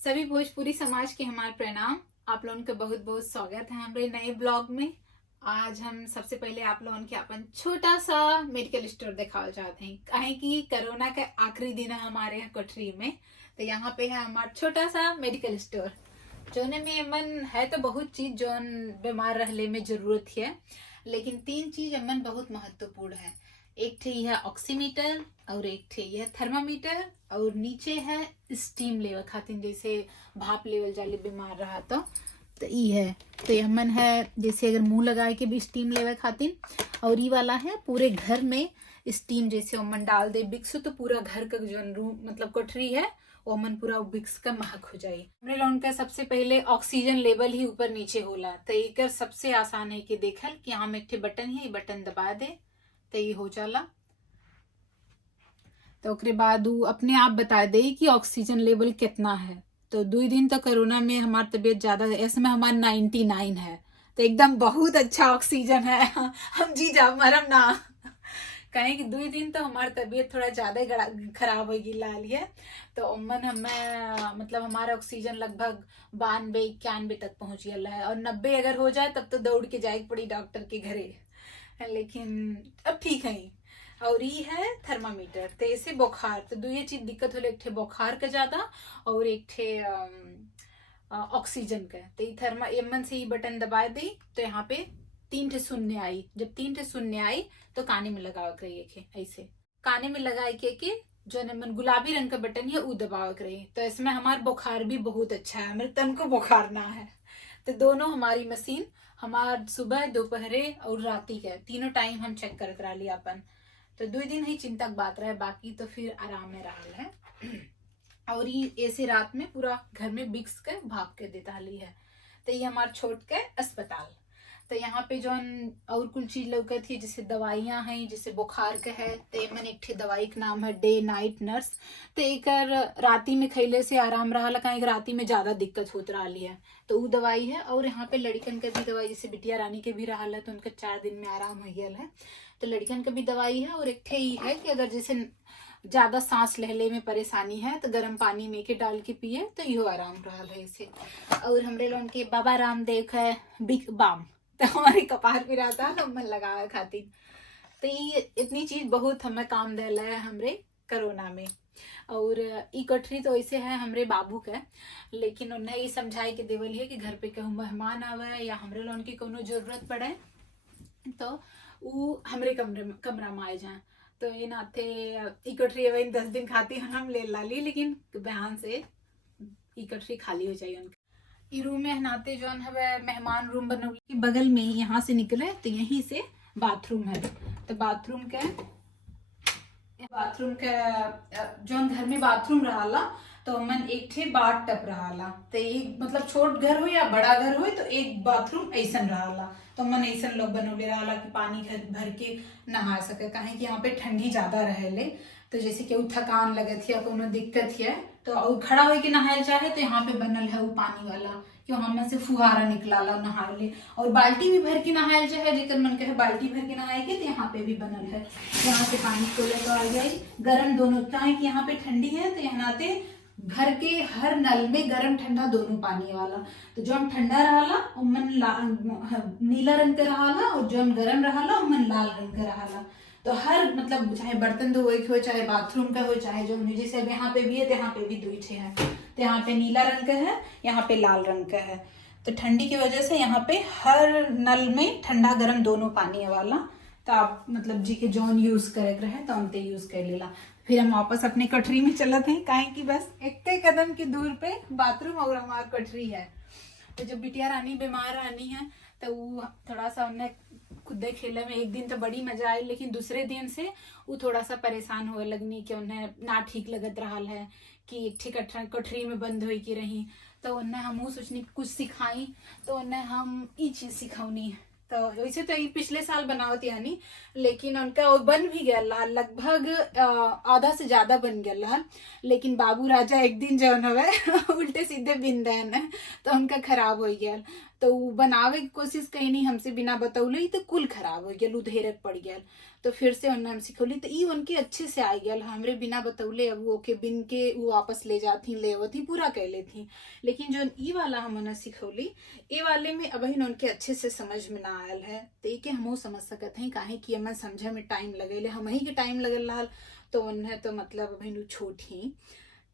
सभी भोजपुरी समाज के हमारे प्रणाम। आप लोगों का बहुत बहुत स्वागत है हमारे नए ब्लॉग में। आज हम सबसे पहले आप लोगों के अपन छोटा सा मेडिकल स्टोर दिखाना चाहते हैं, काहे कि कोरोना का आखिरी दिन है हमारे यहाँ कोठरी में। तो यहाँ पे है हमारा छोटा सा मेडिकल स्टोर। जोने में अमन है तो बहुत चीज जोन बीमार रहने में जरूरत है, लेकिन तीन चीज अमन बहुत महत्वपूर्ण है। एक थे यह ऑक्सीमीटर, और एक थे यह थर्मामीटर, और नीचे है स्टीम लेवल खातिर, जैसे भाप लेवल जाले बीमार रहा तो ई है। तो यह मन है जैसे अगर मुंह लगाए के भी स्टीम लेवल खातिर, और ई वाला है पूरे घर में स्टीम, जैसे ओमन डाल दे बिक्स तो पूरा घर का जो रूम मतलब कोठरी है ओमन पूरा बिक्स का महक हो जाए। हमरे लोगन का सबसे पहले ऑक्सीजन लेवल ही ऊपर नीचे होला, तो एक सबसे आसान है कि देखल कि यहाँ में एक बटन है, बटन दबा दे तो ये हो जाला। तो उसके बाद वो अपने आप बता दे कि ऑक्सीजन लेवल कितना है। तो 2 दिन तक कोरोना में हमारी तबीयत ज्यादा, इसमें हमारा 99 है, तो एकदम बहुत अच्छा ऑक्सीजन है। हम जी जा मरम ना, कहें कि 2 दिन तो हमारी तबीयत थोड़ा ज्यादा खराब होगी लाल है। तो उमन हमें मतलब हमारा ऑक्सीजन लगभग 92-91 तक पहुंच गया है, और 90 अगर हो जाए तब तो दौड़ के जाए पड़ी डॉक्टर के घरे, लेकिन अब ठीक है। और ये है थर्मामीटर, तो ऐसे बुखार तो दो ये चीज दिक्कत हो, एक थे बुखार का ज्यादा और एक थे ऑक्सीजन का। तो ये थर्मा एमन से ही बटन दबा दी तो यहाँ पे 3 ठे शून्य आई। जब 3 ठे शून्य आई तो काने में लगा रही ऐसे काने में लगा के जो मन गुलाबी रंग का बटन है वो दबा रही। तो इसमें हमारा बुखार भी बहुत अच्छा है, मेरे तन को बुखार ना है। तो दोनों हमारी मशीन हमार सुबह दोपहरे और राती के तीनों टाइम हम चेक कर करा लिया अपन। तो 2 दिन ही चिंता की बात रहे, बाकी तो फिर आराम में रहा है। और ये ऐसे रात में पूरा घर में बिक्स के भाप के देता ली है। तो ये हमारा छोट के अस्पताल। तो यहाँ पे जो और कुछ चीज लौकत है, जैसे दवाइयां हैं, जैसे बुखार का है तो मन एक ठे दवाई का नाम है डे नाइट नर्स। तो एक राती में खैले से आराम रहा, कहीं राती में ज्यादा दिक्कत होत रहा है तो वो दवाई है। और यहाँ पे लड़कन का भी दवाई, जैसे बिटिया रानी के भी रहा है तो उनका 4 दिन में आराम हो गया है, तो लड़कन का भी दवाई है। और एक ठे ही है कि अगर जैसे ज्यादा सांस लेने में परेशानी है तो गर्म पानी में के डाल के पिए तो यो आराम रहा है इसे। और हमरे लोगन के बाबा रामदेव है बिग बाम, तो हमारे कपार भी रहता है तो मन लगा खातिर। तो ये इतनी चीज बहुत हमें काम दिला है हमरे कोरोना में। और ई कठरी तो ऐसे है हमरे बाबू का, लेकिन उन्हें ये समझाई के देवल है कि घर पे कहूँ मेहमान आवे या हमरे लोगन की कोनो जरूरत पड़े तो वो हमरे कमरा में आए जाए। तो ये नाते इकट्ठी वही 10 दिन खाती हम ले ली, लेकिन बहन से इकट्ठी खाली हो जाए उनके। ई रूम में नाते जो है मेहमान रूम बनौली बगल में ही, यहाँ से निकले तो यहीं से बाथरूम है। तो बाथरूम के जो घर में बाथरूम रहा तो मन एक ठे बाथ टब रहा। तो एक मतलब छोट घर हो या बड़ा घर हो तो एक बाथरूम ऐसा रहा, तो मन ऐसा लोग बनौले रहा कि पानी भर के नहा सके, कहे कि यहाँ पे ठंडी ज्यादा रहे। तो जैसे केहू थकान लगत है कोनो दिक्कत है तो खड़ा होके नहाए चाहे तो यहाँ पे बनल है वो पानी वाला कि वहां में से फुहारा निकला नहा ले। और बाल्टी भी भर के नहायल चाहे जेकर मन कहे बाल्टी भर के नहाए के तो यहाँ पे भी बनल है, यहाँ से पानी को लेकर आ जाए गर्म दोनों, कहे कि यहाँ पे ठंडी है तो यहाँ आते घर के हर नल में गर्म ठंडा दोनों पानी वाला। तो जो ठंडा रहा उमन नीला रंग का रहा, और जो गर्म रहा उमन लाल रंग का रहा। तो हर मतलब चाहे बर्तन धोए के हो, चाहे बाथरूम का हो, चाहे जो जैसे अब यहाँ पे भी है तो यहाँ पे भी 2 ठे है। तो यहाँ पे नीला रंग का है, यहाँ पे लाल रंग का है। तो ठंडी की वजह से यहाँ पे हर नल में ठंडा गर्म दोनों पानी वाला। तो आप मतलब जी के जौन यूज करे रहे तो उनते यूज कर लेला। फिर हम वापस अपने कटरी में चलत हैं, काहे कि बस एक कदम की दूर पे बाथरूम और हमार कटरी है। तो जब बिटिया रानी बीमार रानी है तो वो थोड़ा सा उन्हें खुद खेले में एक दिन तो बड़ी मजा आई, लेकिन दूसरे दिन से वो थोड़ा सा परेशान हुए लगनी कि उन्हें ना ठीक लगत रहा है कि एक ठीक कटरी में बंद हुई की रही। तो उन्हें हम सोचनी कुछ सिखाई, तो उन्हें हम ये चीज सिखौनी। तो वैसे तो ये पिछले साल बनावत यानी, लेकिन उनका वो बन भी गया लगभग आधा से ज्यादा बन गया। लेकिन बाबू राजा एक दिन जो है उल्टे सीधे बिन देन तो उनका खराब हो गया। तो उ बनावे की कोशिश कईनी हमसे बिना बतौले तो कुल खराब हो गया, उधेरक पड़ गया। तो फिर से उन्हें हम सिखौली तो ई उनके अच्छे से आ गया, हमरे बिना बतौले अब वो के बिन के वो वापस ले जाती ले आवती पूरा कह लेती। लेकिन जो ई वाला हम उन्हें सिखौली ए वाले में अब उनके अच्छे से समझ में ना आयल है। तो एक हम समझ सकत हैं काहे कि हमें समझे में टाइम लगेले, हम ही के टाइम लगल रहा। तो उन्हें तो मतलब अब छोट ही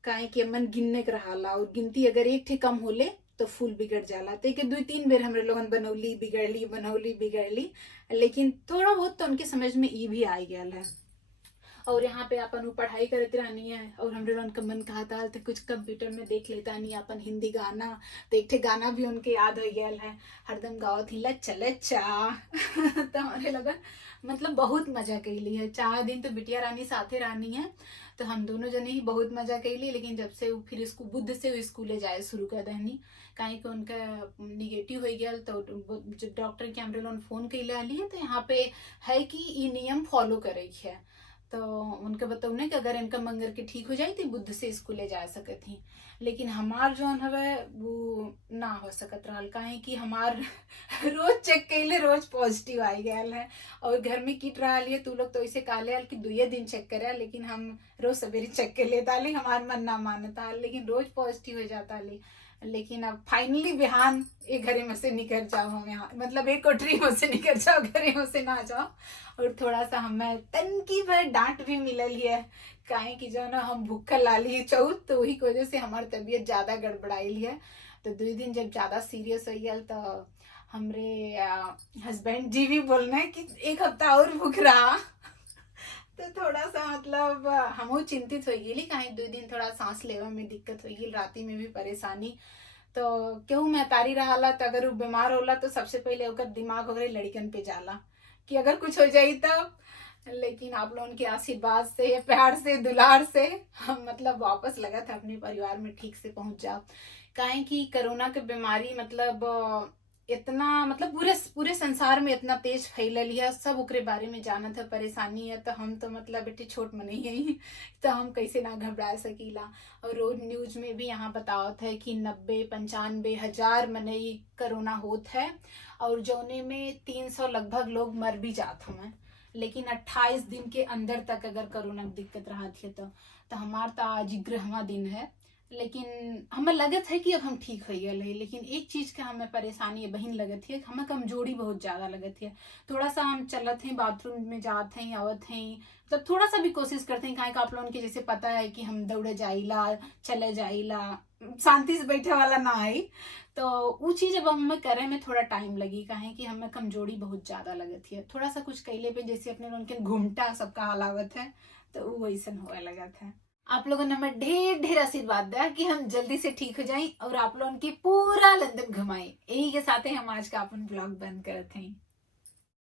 काहे कि मन गिनने के रहा, और गिनती अगर एक ठे कम होले तो फूल बिगड़ जाला। तो एक 2-3 बेर हमरे लोगन बनौली बिगड़ली, बनौली बिगड़ली, लेकिन थोड़ा बहुत तो उनके समझ में ई भी आ गया है। और यहाँ पे अपन पढ़ाई करते रहनी है, और हमरे उनका मन कहा था तो कुछ कंप्यूटर में देख लेता नहीं अपन हिंदी गाना। तो एक गाना भी उनके याद हो गया है, हरदम गाओ थी लच्चा लच्चा। तो हमारे लगन मतलब बहुत मजा कैली है। 4 दिन तो बिटिया रानी साथे रानी है, तो हम दोनों जने ही बहुत मजा कैली। लेकिन जब से वो फिर स्कूल बुध से स्कूले जाए शुरू कर दहनी, काहे कि उनका निगेटिव हो गया। तो जो डॉक्टर के हमरे लोग फोन कैले आली है, तो यहाँ पे है कि ये नियम फॉलो करे है। तो उनके बतौने कि अगर इनका मंगर के ठीक हो जाए तो बुध से स्कूले जा सकत थी। लेकिन हमार जौन हवे वो ना हो सकत रहल, काहे कि हमार रोज चेक कैले रोज पॉजिटिव आई गया है। और घर में किट रहा लिए तू लोग तो ऐसे काले हल कि 2 दिन चेक करे, लेकिन हम रोज सवेरे चेक कर लेता ली, हमार मन ना मानता, लेकिन रोज पॉजिटिव हो जाता ली। लेकिन अब फाइनली बिहान एक घरे में से निकल जाओ, हम यहाँ मतलब एक कोठरी में से निकल जाओ, घरे में से ना जाओ। और थोड़ा सा हमें तनकी भर डांट भी मिलल है, काहे कि जो ना हम भूखल लाली चौथ, तो वही की वजह से हमारी तबीयत ज्यादा गड़बड़ाइल है। तो 2 दिन जब ज्यादा सीरियस हो गया तो हमरे हस्बैंड जी भी बोलने कि 1 हफ्ता और भूख रहा। तो थोड़ा सा मतलब हम चिंतित हो गई, काहे 2 दिन थोड़ा सांस लेवे में दिक्कत हो गई, राती में भी परेशानी। तो केहू महतारी रहा तो अगर वो बीमार होला तो सबसे पहले ओकर दिमाग वगैरह लड़कन पे जाला कि अगर कुछ हो जाई तब। लेकिन आप लोगों के आशीर्वाद से, प्यार से, दुलार से हम मतलब वापस लगा था अपने परिवार में ठीक से पहुंच जाओ। काहे कि कोरोना के बीमारी मतलब इतना मतलब पूरे संसार में इतना तेज फैलल है, सब ओकरे बारे में जानत है, परेशानी है। तो हम तो मतलब बेटे छोट मने ही तो हम कैसे ना घबरा सकीला। और रोज न्यूज में भी यहाँ बतावत है कि 90-95 हजार मने कोरोना होत है, और जौने में 300 लगभग लोग मर भी जात हमें। लेकिन 28 दिन के अंदर तक अगर कोरोना की दिक्कत रहा थी तो हमार तो आज 11वां दिन है। लेकिन हमें लगत है कि अब हम ठीक हो गए है। लेकिन एक चीज का हमें परेशानी है बहन लगत है, हमें कमजोरी बहुत ज्यादा लगत है। थोड़ा सा हम चलत हैं, बाथरूम में जाते हैं, आवत हैं, मतलब थोड़ा सा भी कोशिश करते हैं, काहे का आप लोगों के जैसे पता है कि हम दौड़े जाइला, चले जाइला, शांति से बैठे वाला ना आई। तो वो चीज अब हमें करे में थोड़ा टाइम लगी, काहे कि हमें कमजोरी बहुत ज्यादा लगत है। थोड़ा सा कुछ कैले पे जैसे अपने उनके घूमटा सबका हालावत है, तो वो वैसा होए लगत है। आप लोगों ने हमें ढेर ढेर आशीर्वाद दिया कि हम जल्दी से ठीक हो जाएं और आप लोगों की पूरा लंदन घुमाएं। यही के साथ हम आज का अपन ब्लॉग बंद करते हैं।